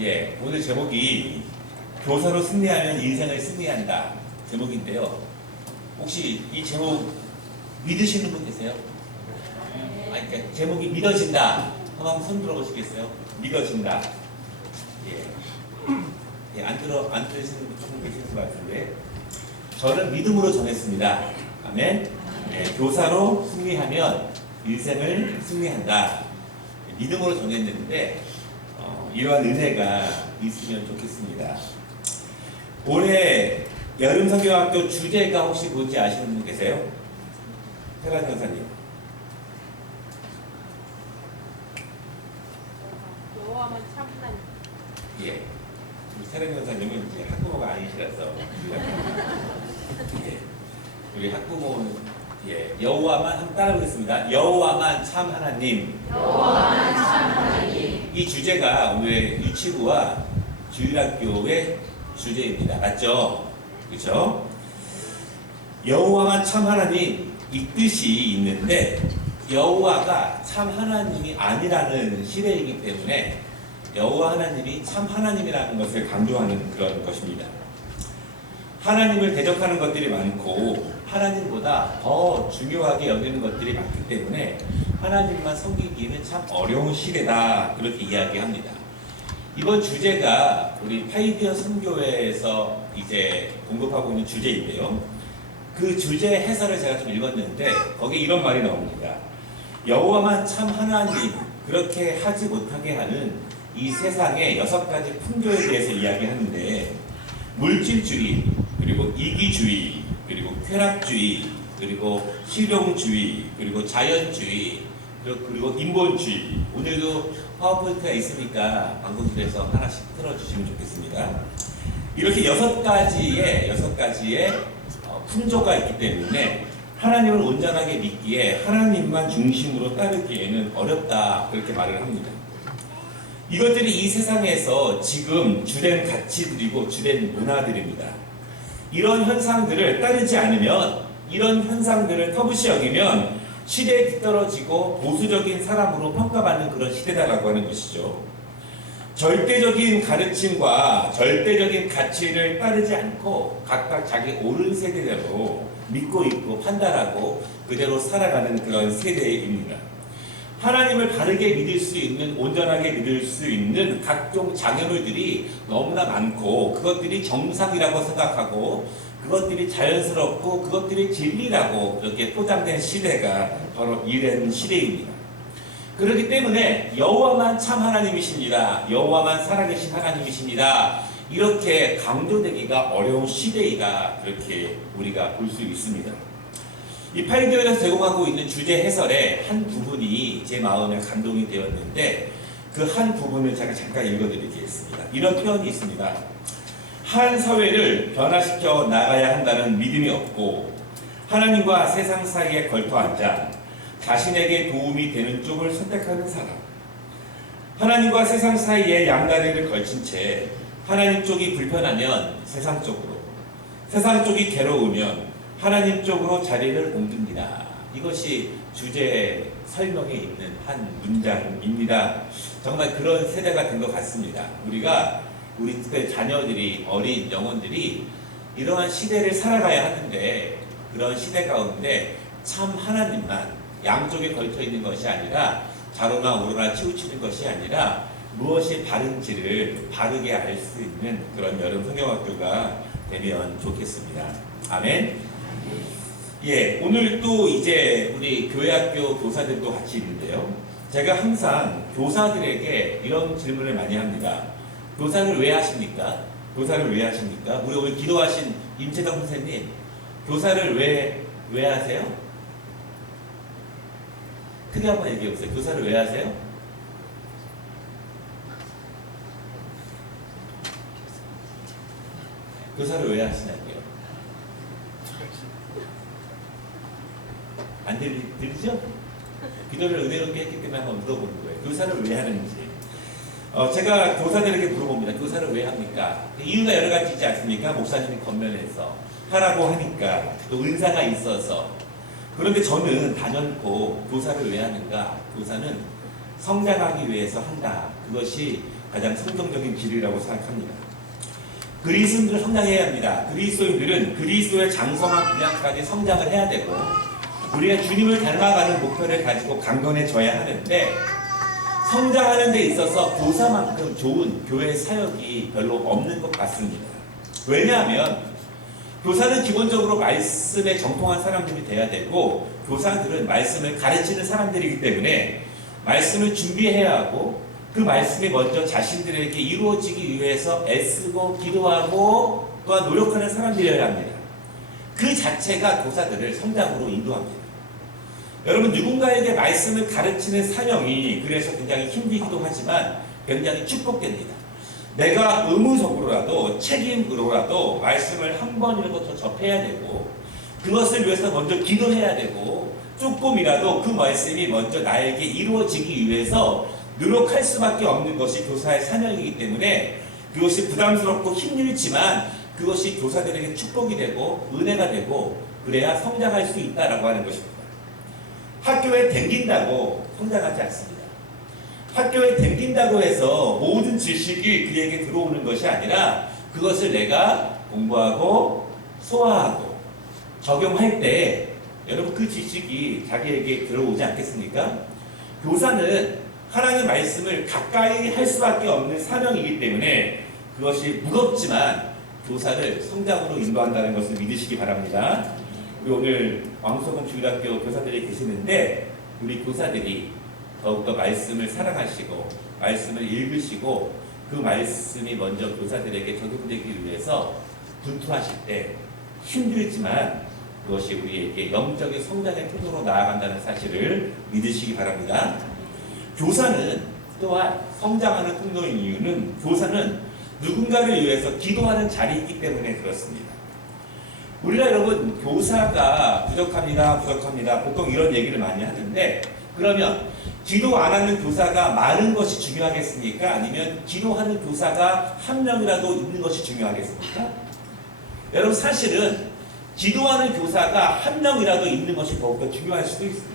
예, 오늘 제목이 교사로 승리하면 인생을 승리한다 제목인데요. 혹시 이 제목 믿으시는 분 계세요? 그러니까 제목이 믿어진다. 한번 손 들어보시겠어요? 믿어진다. 예, 안 들으시는 분 조금 계시는 것 같은데 저는 믿음으로 정했습니다. 아멘. 예, 교사로 승리하면 인생을 승리한다. 믿음으로 정했는데 이러한 은혜가 있으면 좋겠습니다. 올해 여름성경학교 주제가 혹시 뭔지 아시는 분 계세요? 태란 전사님. 여호와만 참나니. 예. 우리 태란 전사님은 이제 학부모가 아니시라서 예. 우리 학부모는 여호와만 한번 따라보겠습니다. 여호와만 참 하나님. 여호와만 참 하나님. 이 주제가 오늘 유치부와 주일학교의 주제입니다. 맞죠? 그렇죠? 여호와만 참 하나님 이 뜻이 있는데 여호와가 참 하나님이 아니라는 시대이기 때문에 여호와 하나님이 참 하나님이라는 것을 강조하는 그런 것입니다. 하나님을 대적하는 것들이 많고 하나님보다 더 중요하게 여기는 것들이 많기 때문에 하나님만 섬기기는 참 어려운 시대다 그렇게 이야기합니다. 이번 주제가 우리 파이디어 선교회에서 이제 공급하고 있는 주제인데요. 그 주제 해설을 제가 좀 읽었는데 거기에 이런 말이 나옵니다. 여호와만 참 하나님 그렇게 하지 못하게 하는 이 세상의 6가지 풍조에 대해서 이야기하는데 물질주의, 그리고 이기주의, 그리고 쾌락주의, 그리고 실용주의, 그리고 자연주의, 그리고 인본주의. 오늘도 파워포인트가 있으니까 방송실에서 하나씩 틀어주시면 좋겠습니다. 이렇게 6가지의 풍조가 있기 때문에 하나님을 온전하게 믿기에 하나님만 중심으로 따르기에는 어렵다 그렇게 말을 합니다. 이것들이 이 세상에서 지금 주된 가치들이고 주된 문화들입니다. 이런 현상들을 따르지 않으면, 이런 현상들을 터부시 여기면 시대에 뒤떨어지고 보수적인 사람으로 평가받는 그런 시대다라고 하는 것이죠. 절대적인 가르침과 절대적인 가치를 따르지 않고 각각 자기 옳은 세대대로 믿고 있고 판단하고 그대로 살아가는 그런 세대입니다. 하나님을 바르게 믿을 수 있는, 온전하게 믿을 수 있는 각종 장애물들이 너무나 많고 그것들이 정상이라고 생각하고 그것들이 자연스럽고 그것들이 진리라고 그렇게 포장된 시대가 바로 이런 시대입니다. 그렇기 때문에 여호와만 참 하나님이십니다. 여호와만 살아계신 하나님이십니다. 이렇게 강조되기가 어려운 시대이다 그렇게 우리가 볼 수 있습니다. 이 파이디어에서 제공하고 있는 주제 해설의 한 부분이 제 마음에 감동이 되었는데 그 한 부분을 제가 잠깐 읽어드리겠습니다. 이런 표현이 있습니다. 한 사회를 변화시켜 나가야 한다는 믿음이 없고 하나님과 세상 사이에 걸터 앉아 자신에게 도움이 되는 쪽을 선택하는 사람, 하나님과 세상 사이에 양다리를 걸친 채 하나님 쪽이 불편하면 세상 쪽으로, 세상 쪽이 괴로우면 하나님 쪽으로 자리를 옮깁니다. 이것이 주제 설명에 있는 한 문장입니다. 정말 그런 세대가 된 것 같습니다. 우리 자녀들이, 어린 영혼들이 이러한 시대를 살아가야 하는데 그런 시대 가운데 참 하나님만 양쪽에 걸쳐 있는 것이 아니라 좌로나 우로나 치우치는 것이 아니라 무엇이 바른지를 바르게 알 수 있는 그런 여름 성경학교가 되면 좋겠습니다. 아멘. 예, 오늘 또 이제 우리 교회학교 교사들도 같이 있는데요. 제가 항상 교사들에게 이런 질문을 많이 합니다. 교사를 왜 하십니까? 교사를 왜 하십니까? 우리 오늘 기도하신 임채덕 선생님, 교사를 왜 하세요? 크게 한번 얘기해 보세요. 교사를 왜 하세요? 교사를 왜 하시냐고요? 안 들리죠? 기도를 은혜롭게 했기 때문에 한번 물어보는 거예요. 교사를 왜 하는지. 제가 교사들에게 물어봅니다. 교사를 왜 합니까? 이유가 여러 가지 있지 않습니까? 목사님이 겉면에서 하라고 하니까, 또 은사가 있어서. 그런데 저는 단연코 교사를 왜 하는가? 교사는 성장하기 위해서 한다. 그것이 가장 성경적인 길이라고 생각합니다. 그리스도인들은 성장해야 합니다. 그리스도인들은 그리스도의 장성한 분량까지 성장을 해야 되고 우리가 주님을 닮아가는 목표를 가지고 강건해져야 하는데 성장하는 데 있어서 교사만큼 좋은 교회 사역이 별로 없는 것 같습니다. 왜냐하면 교사는 기본적으로 말씀에 정통한 사람들이 돼야 되고 교사들은 말씀을 가르치는 사람들이기 때문에 말씀을 준비해야 하고 그 말씀이 먼저 자신들에게 이루어지기 위해서 애쓰고 기도하고 또한 노력하는 사람들이어야 합니다. 그 자체가 교사들을 성장으로 인도합니다. 여러분, 누군가에게 말씀을 가르치는 사명이 그래서 굉장히 힘들기도 하지만 굉장히 축복됩니다. 내가 의무적으로라도 책임으로라도 말씀을 한 번이라도 더 접해야 되고 그것을 위해서 먼저 기도해야 되고 조금이라도 그 말씀이 먼저 나에게 이루어지기 위해서 노력할 수밖에 없는 것이 교사의 사명이기 때문에 그것이 부담스럽고 힘들지만 그것이 교사들에게 축복이 되고 은혜가 되고 그래야 성장할 수 있다라고 하는 것입니다. 학교에 댕긴다고 성장하지 않습니다. 학교에 댕긴다고 해서 모든 지식이 그에게 들어오는 것이 아니라 그것을 내가 공부하고 소화하고 적용할 때 여러분 그 지식이 자기에게 들어오지 않겠습니까? 교사는 하나님의 말씀을 가까이 할 수밖에 없는 사명이기 때문에 그것이 무겁지만 교사를 성장으로 인도한다는 것을 믿으시기 바랍니다. 우리 오늘 왕소금 주일학교 교사들이 계시는데 우리 교사들이 더욱더 말씀을 사랑하시고 말씀을 읽으시고 그 말씀이 먼저 교사들에게 적용되기 위해서 분투하실 때 힘들지만 그것이 우리에게 영적인 성장의 통로로 나아간다는 사실을 믿으시기 바랍니다. 교사는 또한 성장하는 통로인 이유는 교사는 누군가를 위해서 기도하는 자리이기 때문에 그렇습니다. 우리가 여러분 교사가 부족합니다. 보통 이런 얘기를 많이 하는데 그러면 기도 안 하는 교사가 많은 것이 중요하겠습니까? 아니면 기도하는 교사가 한 명이라도 있는 것이 중요하겠습니까? 여러분 사실은 기도하는 교사가 한 명이라도 있는 것이 더욱더 중요할 수도 있습니다.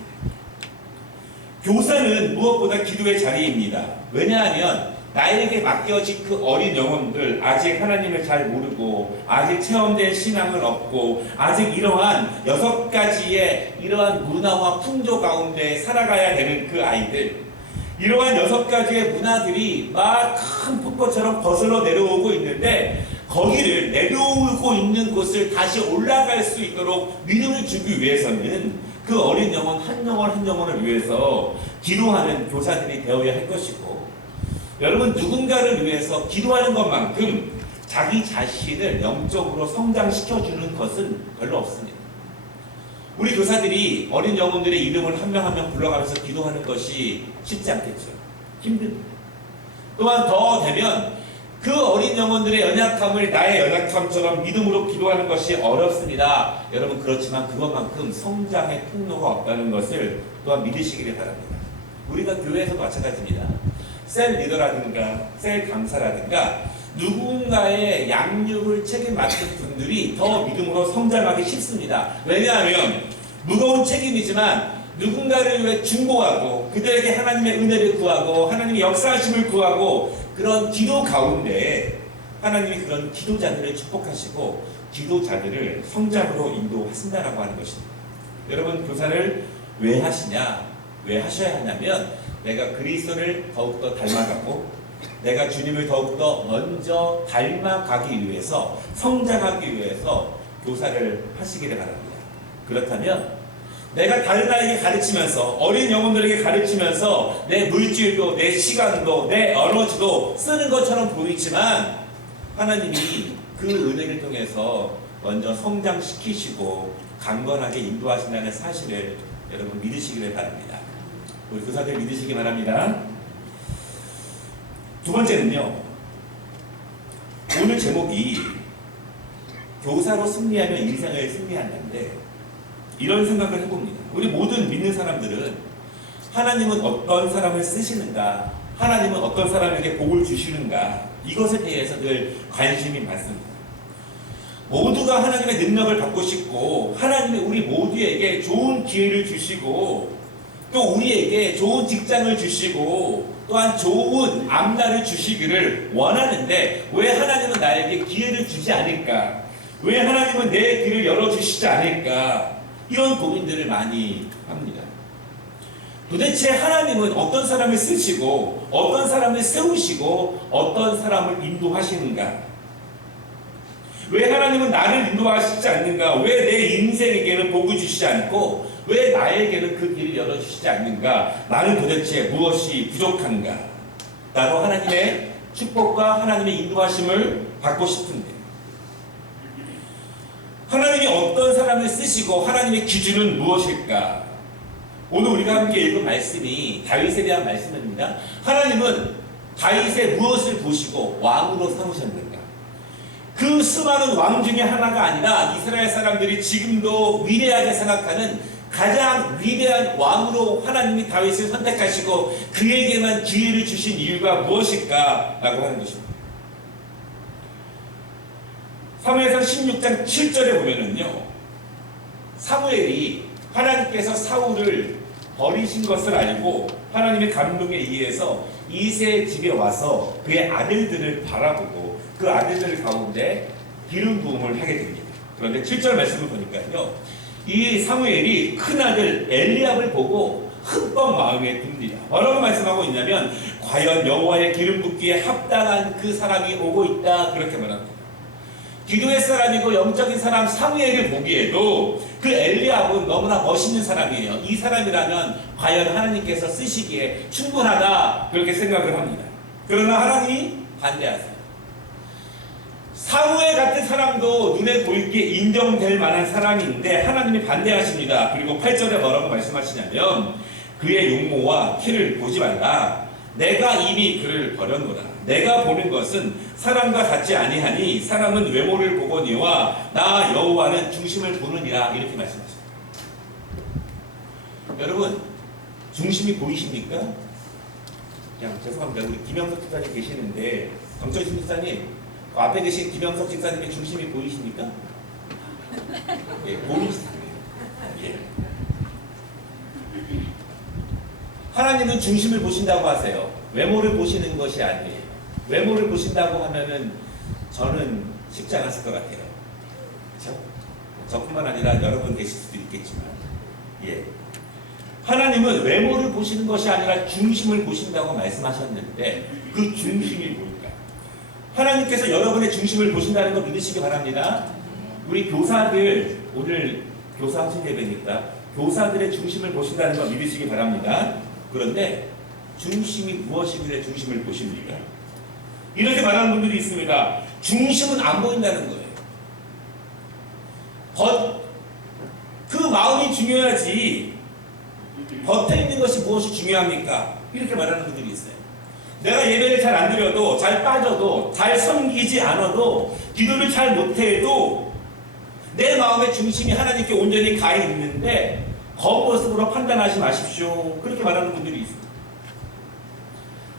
교사는 무엇보다 기도의 자리입니다. 왜냐하면 나에게 맡겨진 그 어린 영혼들 아직 하나님을 잘 모르고 아직 체험된 신앙을 얻고 아직 이러한 6가지의 이러한 문화와 풍조 가운데 살아가야 되는 그 아이들 이러한 6가지의 문화들이 막 큰 폭포처럼 거슬러 내려오고 있는데 거기를 내려오고 있는 곳을 다시 올라갈 수 있도록 믿음을 주기 위해서는 그 어린 영혼 한 영혼을 위해서 기도하는 교사들이 되어야 할 것이고 여러분 누군가를 위해서 기도하는 것만큼 자기 자신을 영적으로 성장시켜주는 것은 별로 없습니다. 우리 교사들이 어린 영혼들의 이름을 한 명 한 명 불러가면서 기도하는 것이 쉽지 않겠죠. 힘듭니다. 또한 더 되면 그 어린 영혼들의 연약함을 나의 연약함처럼 믿음으로 기도하는 것이 어렵습니다. 여러분 그렇지만 그것만큼 성장의 통로가 없다는 것을 또한 믿으시기를 바랍니다. 우리가 교회에서도 마찬가지입니다. 셀 리더라든가 셀 강사라든가 누군가의 양육을 책임 맡은 분들이 더 믿음으로 성장하기 쉽습니다. 왜냐하면 무거운 책임이지만 누군가를 위해 중보하고 그들에게 하나님의 은혜를 구하고 하나님의 역사하심을 구하고 그런 기도 가운데 하나님이 그런 기도자들을 축복하시고 기도자들을 성장으로 인도하신다라고 하는 것입니다. 여러분 교사를 왜 하시냐? 왜 하셔야 하냐면 내가 그리스도를 더욱더 닮아가고 내가 주님을 더욱더 먼저 닮아가기 위해서 성장하기 위해서 교사를 하시기를 바랍니다. 그렇다면 내가 다른 아이에게 가르치면서 어린 영혼들에게 가르치면서 내 물질도 내 시간도 내 에너지도 쓰는 것처럼 보이지만 하나님이 그 은혜를 통해서 먼저 성장시키시고 강건하게 인도하신다는 사실을 여러분 믿으시기를 바랍니다. 우리 교사들 믿으시기 바랍니다. 두 번째는요. 오늘 제목이 교사로 승리하면 인생을 승리한다는데 이런 생각을 해봅니다. 우리 모든 믿는 사람들은 하나님은 어떤 사람을 쓰시는가, 하나님은 어떤 사람에게 복을 주시는가 이것에 대해서 늘 관심이 많습니다. 모두가 하나님의 능력을 받고 싶고 하나님이 우리 모두에게 좋은 기회를 주시고 또 우리에게 좋은 직장을 주시고 또한 좋은 앞날을 주시기를 원하는데 왜 하나님은 나에게 기회를 주지 않을까? 왜 하나님은 내 길을 열어주시지 않을까? 이런 고민들을 많이 합니다. 도대체 하나님은 어떤 사람을 쓰시고 어떤 사람을 세우시고 어떤 사람을 인도하시는가? 왜 하나님은 나를 인도하시지 않는가? 왜 내 인생에게는 복을 주시지 않고 왜 나에게는 그 길을 열어주시지 않는가? 나는 도대체 무엇이 부족한가? 나도 하나님의 축복과 하나님의 인도하심을 받고 싶은데 하나님이 어떤 사람을 쓰시고 하나님의 기준은 무엇일까? 오늘 우리가 함께 읽은 말씀이 다윗에 대한 말씀입니다. 하나님은 다윗의 무엇을 보시고 왕으로 삼으셨는가? 그 수많은 왕 중에 하나가 아니라 이스라엘 사람들이 지금도 위대하게 생각하는 가장 위대한 왕으로 하나님이 다윗을 선택하시고 그에게만 기회를 주신 이유가 무엇일까? 라고 하는 것입니다. 사무엘상 16장 7절에 보면은요, 사무엘이 하나님께서 사울을 버리신 것을 알고 하나님의 감동에 의해서 이새의 집에 와서 그의 아들들을 바라보고 그 아들들 가운데 기름 부음을 하게 됩니다. 그런데 7절 말씀을 보니까요, 이 사무엘이 큰아들 엘리압을 보고 흠뻑 마음에 듭니다. 뭐라고 말씀하고 있냐면 과연 여호와의 기름 붓기에 합당한 그 사람이 오고 있다, 그렇게 말합니다. 기도의 사람이고 영적인 사람 사무엘을 보기에도 그 엘리압은 너무나 멋있는 사람이에요. 이 사람이라면 과연 하나님께서 쓰시기에 충분하다, 그렇게 생각을 합니다. 그러나 하나님이 반대하세요. 사무엘 같은 사람도 눈에 보이기에 인정될 만한 사람인데 하나님이 반대하십니다. 그리고 8절에 뭐라고 말씀하시냐면 그의 용모와 키를 보지 말라. 내가 이미 그를 버렸노라. 내가 보는 것은 사람과 같지 아니하니 사람은 외모를 보거니와 나 여호와는 중심을 보느니라, 이렇게 말씀하십니다. 여러분, 중심이 보이십니까? 그냥 죄송합니다. 우리 김영석 집사님 계시는데 정철신 집사님, 앞에 계신 김영석 집사님의 중심이 보이십니까? 예, 보이시네요. 예. 하나님은 중심을 보신다고 하세요. 외모를 보시는 것이 아니에요. 외모를 보신다고 하면은 저는 쉽지 않았을 것 같아요. 그렇죠? 저뿐만 아니라 여러분 계실 수도 있겠지만, 예. 하나님은 외모를 보시는 것이 아니라 중심을 보신다고 말씀하셨는데 그 중심이 뭘까? 하나님께서 여러분의 중심을 보신다는 거 믿으시기 바랍니다. 우리 교사들, 오늘 교사 학생 예배니까 교사들의 중심을 보신다는 거 믿으시기 바랍니다. 그런데 중심이 무엇이길래 중심을 보십니까? 이렇게 말하는 분들이 있습니다. 중심은 안 보인다는 거예요. 그 마음이 중요하지 겉에 있는 것이 무엇이 중요합니까? 이렇게 말하는 분들이 있어요. 내가 예배를 잘 안 드려도, 잘 빠져도, 잘 섬기지 않아도, 기도를 잘 못해도 내 마음의 중심이 하나님께 온전히 가 있는데 겉모습으로 판단하지 마십시오, 그렇게 말하는 분들이 있습니다.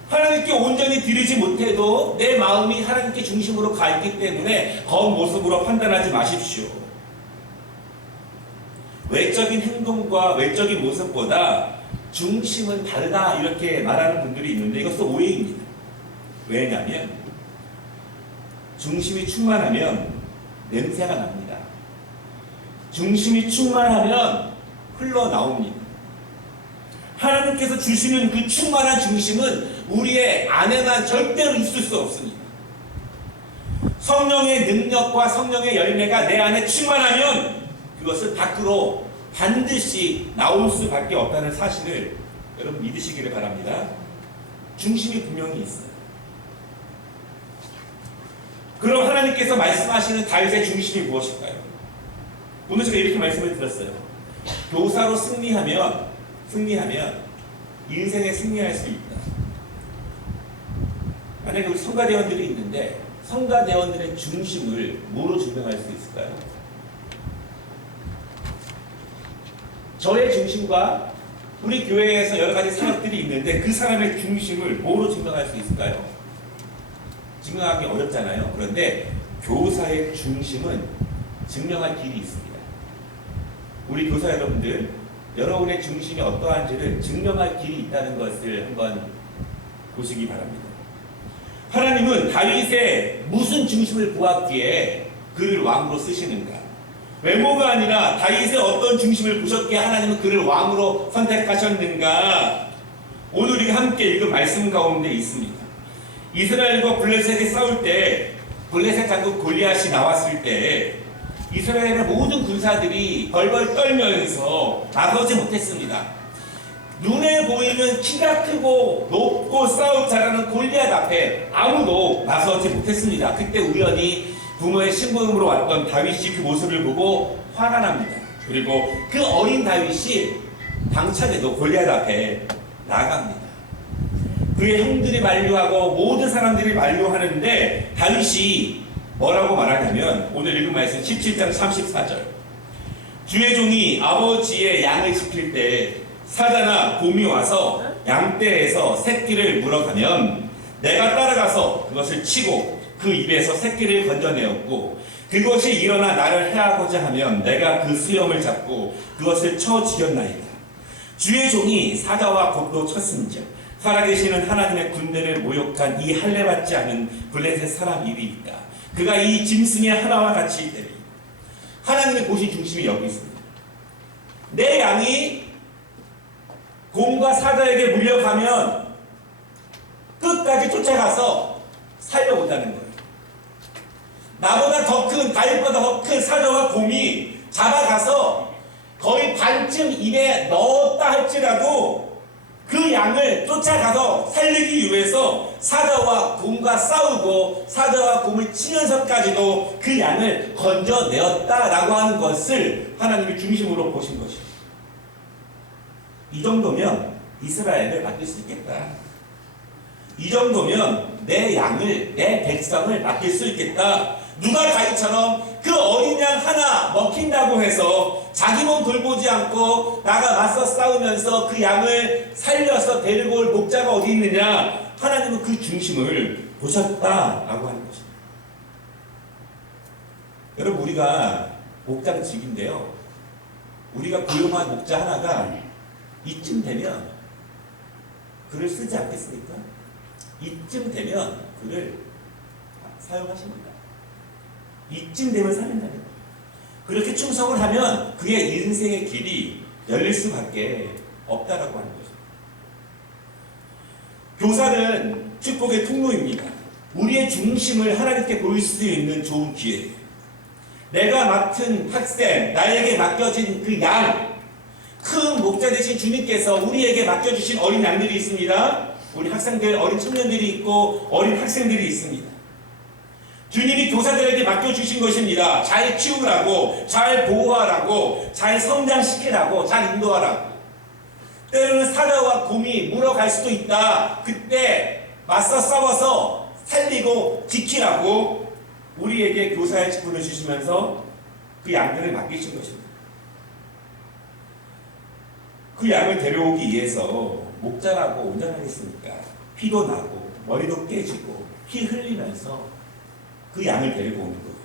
하나님께 온전히 드리지 못해도 내 마음이 하나님께 중심으로 가 있기 때문에 겉모습으로 판단하지 마십시오. 외적인 행동과 외적인 모습보다 중심은 다르다, 이렇게 말하는 분들이 있는데 이것도 오해입니다. 왜냐하면 중심이 충만하면 냄새가 납니다. 중심이 충만하면 흘러나옵니다. 하나님께서 주시는 그 충만한 중심은 우리의 안에만 절대로 있을 수 없습니다. 성령의 능력과 성령의 열매가 내 안에 충만하면 그것은 밖으로 반드시 나올 수밖에 없다는 사실을 여러분 믿으시기를 바랍니다. 중심이 분명히 있어요. 그럼 하나님께서 말씀하시는 다윗의 중심이 무엇일까요? 오늘 제가 이렇게 말씀을 드렸어요. 교사로 승리하면 인생에 승리할 수 있다. 만약에 우리 성가대원들이 있는데 성가대원들의 중심을 뭐로 증명할 수 있을까요? 저의 중심과 우리 교회에서 여러 가지 사역들이 있는데 그 사람의 중심을 뭐로 증명할 수 있을까요? 증명하기 어렵잖아요. 그런데 교사의 중심은 증명할 길이 있습니다. 우리 교사 여러분들, 여러분의 중심이 어떠한지를 증명할 길이 있다는 것을 한번 보시기 바랍니다. 하나님은 다윗의 무슨 중심을 보았기에 그를 왕으로 쓰시는가? 외모가 아니라 다윗의 어떤 중심을 보셨기에 하나님은 그를 왕으로 선택하셨는가? 오늘 우리가 함께 읽은 말씀 가운데 있습니다. 이스라엘과 블레셋이 싸울 때 블레셋 장군 골리앗이 나왔을 때 이스라엘의 모든 군사들이 벌벌 떨면서 나서지 못했습니다. 눈에 보이는 키가 크고 높고 싸움 잘하는 골리앗 앞에 아무도 나서지 못했습니다. 그때 우연히 부모의 심부름으로 왔던 다윗이 그 모습을 보고 화가 납니다. 그리고 그 어린 다윗이 당차게도 골리앗 앞에 나갑니다. 그의 형들이 만류하고 모든 사람들이 만류하는데 다윗이 뭐라고 말하냐면 오늘 읽은 말씀 17장 34절 주의 종이 아버지의 양을 지킬 때 사자나 곰이 와서 양떼에서 새끼를 물어가면 내가 따라가서 그것을 치고 그 입에서 새끼를 건져내었고 그것이 일어나 나를 해하고자 하면 내가 그 수염을 잡고 그것을 쳐 죽였나이다. 주의 종이 사자와 곰도 쳤은즉 살아계시는 하나님의 군대를 모욕한 이 할례받지 않은 블레셋 사람이리이까 그가 이 짐승의 하나와 같이 되리. 하나님의 보신 중심이 여기 있습니다. 내 양이 곰과 사자에게 물려가면 끝까지 쫓아가서 살려보자는 거예요. 나보다 더 큰, 다윗보다 더 큰 사자와 곰이 잡아가서 거의 반쯤 입에 넣었다 할지라도 그 양을 쫓아가서 살리기 위해서 사자와 곰과 싸우고 사자와 곰을 치면서까지도 그 양을 건져내었다라고 하는 것을 하나님이 중심으로 보신 것이죠. 이 정도면 이스라엘을 맡길 수 있겠다. 이 정도면 내 양을, 내 백성을 맡길 수 있겠다. 누가 다윗처럼 그 어린 양 하나 먹힌다고 해서 자기 몸 돌보지 않고 나가 맞서 싸우면서 그 양을 살려서 데리고 올 목자가 어디 있느냐? 하나님은 그 중심을 보셨다라고 하는 것입니다. 여러분 우리가 목장직인데요. 우리가 고용한 목자 하나가 이쯤 되면 그를 쓰지 않겠습니까? 이쯤 되면 그를 사용하십니다. 이쯤 되면 사는다는 거예요. 그렇게 충성을 하면 그의 인생의 길이 열릴 수밖에 없다라고 하는 거죠. 교사는 축복의 통로입니다. 우리의 중심을 하나님께 보일 수 있는 좋은 기회예요. 내가 맡은 학생, 나에게 맡겨진 그 양, 큰 목자 되신 주님께서 우리에게 맡겨주신 어린 양들이 있습니다. 우리 학생들, 어린 청년들이 있고 어린 학생들이 있습니다. 주님이 교사들에게 맡겨주신 것입니다. 잘 키우라고, 잘 보호하라고, 잘 성장시키라고, 잘 인도하라고. 때로는 사자와 곰이 물어갈 수도 있다. 그때 맞서 싸워서 살리고 지키라고 우리에게 교사의 직분을 주시면서 그 양들을 맡기신 것입니다. 그 양을 데려오기 위해서 목자라고 운전하겠습니까? 피도 나고 머리도 깨지고 피 흘리면서 그 양을 데리고 오는 거예요.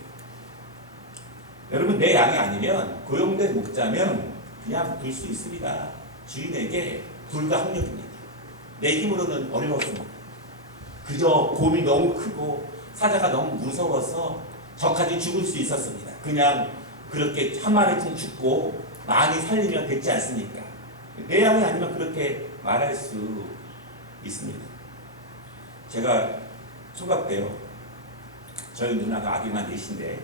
여러분 내 양이 아니면 고용된 목자면 그냥 둘 수 있습니다. 주인에게 불가항력입니다. 내 힘으로는 어려웠습니다. 그저 곰이 너무 크고 사자가 너무 무서워서 저까지 죽을 수 있었습니다. 그냥 그렇게 한 마리쯤 죽고 많이 살리면 됐지 않습니까? 내 양이 아니면 그렇게 말할 수 있습니다. 제가 총각 때요. 저희 누나가 아기만 넷인데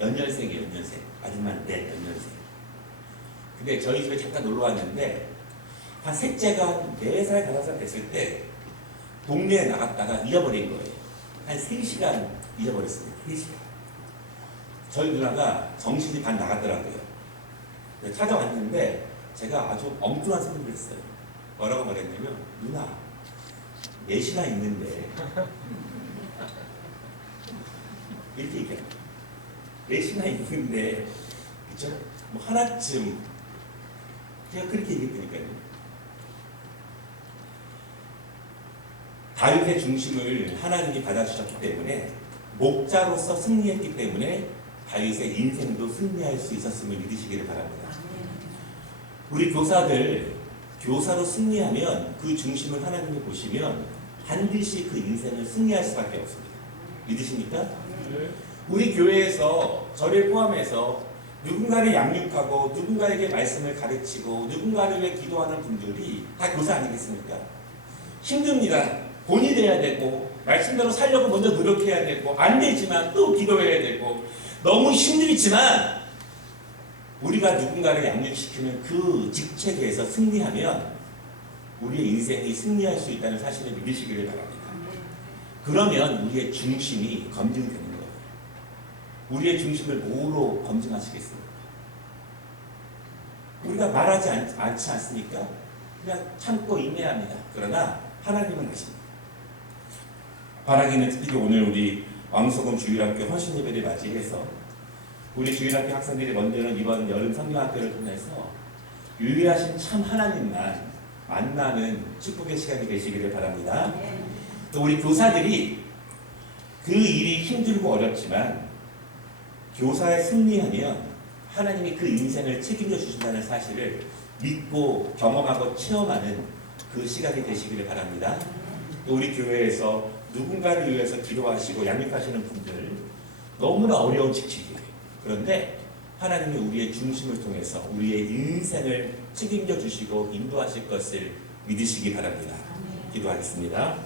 연년생이에요. 연년생. 아줌마는 넷 연년생. 근데 저희 집에 잠깐 놀러 왔는데 한 셋째가 한 4살, 5살 됐을 때 동네에 나갔다가 잊어버린 거예요. 한 3시간 잊어버렸습니다. 3시간. 저희 누나가 정신이 반 나갔더라고요. 찾아왔는데 제가 아주 엉뚱한 소리를 했어요. 뭐라고 말했냐면 누나 4시나 있는데 이렇게 얘기합니다. 4시나 있는데 그쵸? 뭐 하나쯤 제가 그렇게 얘기했다니까요. 다윗의 중심을 하나님이 받아주셨기 때문에 목자로서 승리했기 때문에 다윗의 인생도 승리할 수 있었음을 믿으시기를 바랍니다. 우리 교사들 교사로 승리하면 그 중심을 하나님이 보시면 반드시 그 인생을 승리할 수밖에 없습니다. 믿으십니까? 우리 교회에서 저를 포함해서 누군가를 양육하고 누군가에게 말씀을 가르치고 누군가를 위해 기도하는 분들이 다 교사 아니겠습니까? 힘듭니다. 본이 돼야 되고 말씀대로 살려고 먼저 노력해야 되고 안 되지만 또 기도해야 되고 너무 힘들지만 우리가 누군가를 양육시키는 그 직책에서 승리하면 우리의 인생이 승리할 수 있다는 사실을 믿으시기를 바랍니다. 그러면 우리의 중심이 검증되는 거예요. 우리의 중심을 뭐로 검증하시겠습니까? 우리가 말하지 않지 않습니까? 그냥 참고 인내합니다. 그러나 하나님은 아십니다. 바라기는 특히 오늘 우리 왕소금 주일학교 헌신 예배를 맞이해서 우리 주일학교 학생들이 먼저는 이번 여름 성경학교를 통해서 유일하신 참 하나님만 만나는 축복의 시간이 되시기를 바랍니다. 또 우리 교사들이 그 일이 힘들고 어렵지만 교사에 승리하면 하나님이 그 인생을 책임져 주신다는 사실을 믿고 경험하고 체험하는 그 시간이 되시기를 바랍니다. 또 우리 교회에서 누군가를 위해서 기도하시고 양육하시는 분들 너무나 어려운 직책이에요. 그런데 하나님이 우리의 중심을 통해서 우리의 인생을 책임져 주시고 인도하실 것을 믿으시기 바랍니다. 기도하겠습니다.